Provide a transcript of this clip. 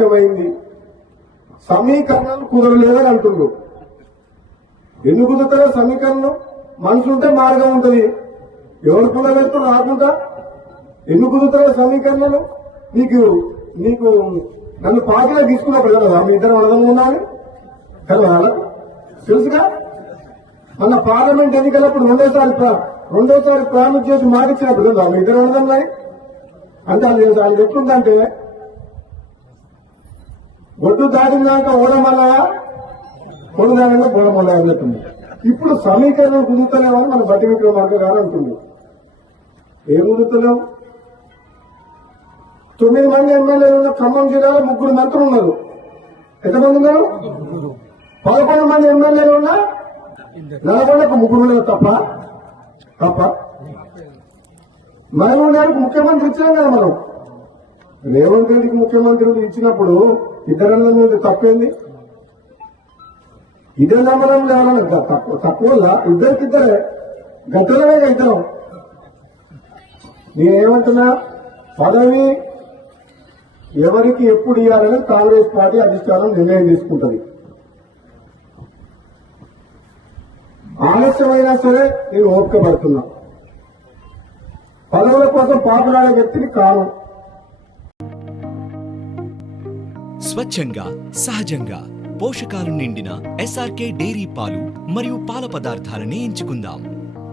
ఆలస్యమైంది, సమీకరణాలు కుదరలేదని అంటుండ్రు. ఎందుకు కుదురుతారో సమీకరణం? మనసుంటే మార్గం ఉంటుంది. ఎవరు కుదరలేదు రాకుండా ఎందుకు కుదురుతారో సమీకరణలు? నీకు నన్ను పార్టీలో తీసుకున్నప్పుడు కదా మీ ఇద్దరు అర్థం ఉండాలి కదా, తెలుసుగా. మన పార్లమెంట్ ఎన్నికలప్పుడు రెండోసారి ప్రామిస్ చేసి మాటిచ్చినప్పుడు కదా మీ ఇద్దరు అర్థం అంటే అది ఎట్లుందంటే ఒడ్డు దాటినాక ఓడమల్ల పొడుదానంగా బోడమల్ల అన్నట్టుంది. ఇప్పుడు సమీకరణం కుదురుతలేమని మన బట్టి విక్రమార్క గారు అంటుంది. ఏం కుదురుతలేవు? 9 మంది ఎమ్మెల్యేలు ఉన్న ఖమ్మం జిల్లాలో 3 మంత్రులు ఉన్నారు. ఎంతమంది ఉన్నారు? 11 మంది ఎమ్మెల్యేలు ఉన్నా నల్గొండకు 3 ఉన్నారు తప్ప మహబూబ్ గారికి ముఖ్యమంత్రి ఇచ్చినాం కదా మనం. రేవంత్ రెడ్డికి ముఖ్యమంత్రి ఇచ్చినప్పుడు ఇద్దరన్న మీద తప్పేంది? ఇదే నమ్మడం లేవని తక్కువ ఇద్దరికిద్దరే గట్టలనే ఇద్దరం. నేనేమంటున్నా, పదవి ఎవరికి ఎప్పుడు ఇవ్వాలని కాంగ్రెస్ పార్టీ అధిష్టానం నిర్ణయం తీసుకుంటది. ఆలస్యమైనా సరే నేను ఓపిక పడుతున్నా. పదవుల కోసం పాకులాడే వ్యక్తిని కాను. స్వచ్ఛంగా, సహజంగా పోషకాలు నిండిన SRK డైరీ పాలు మరియు పాల పదార్థాలని ఎంచుకుందాం.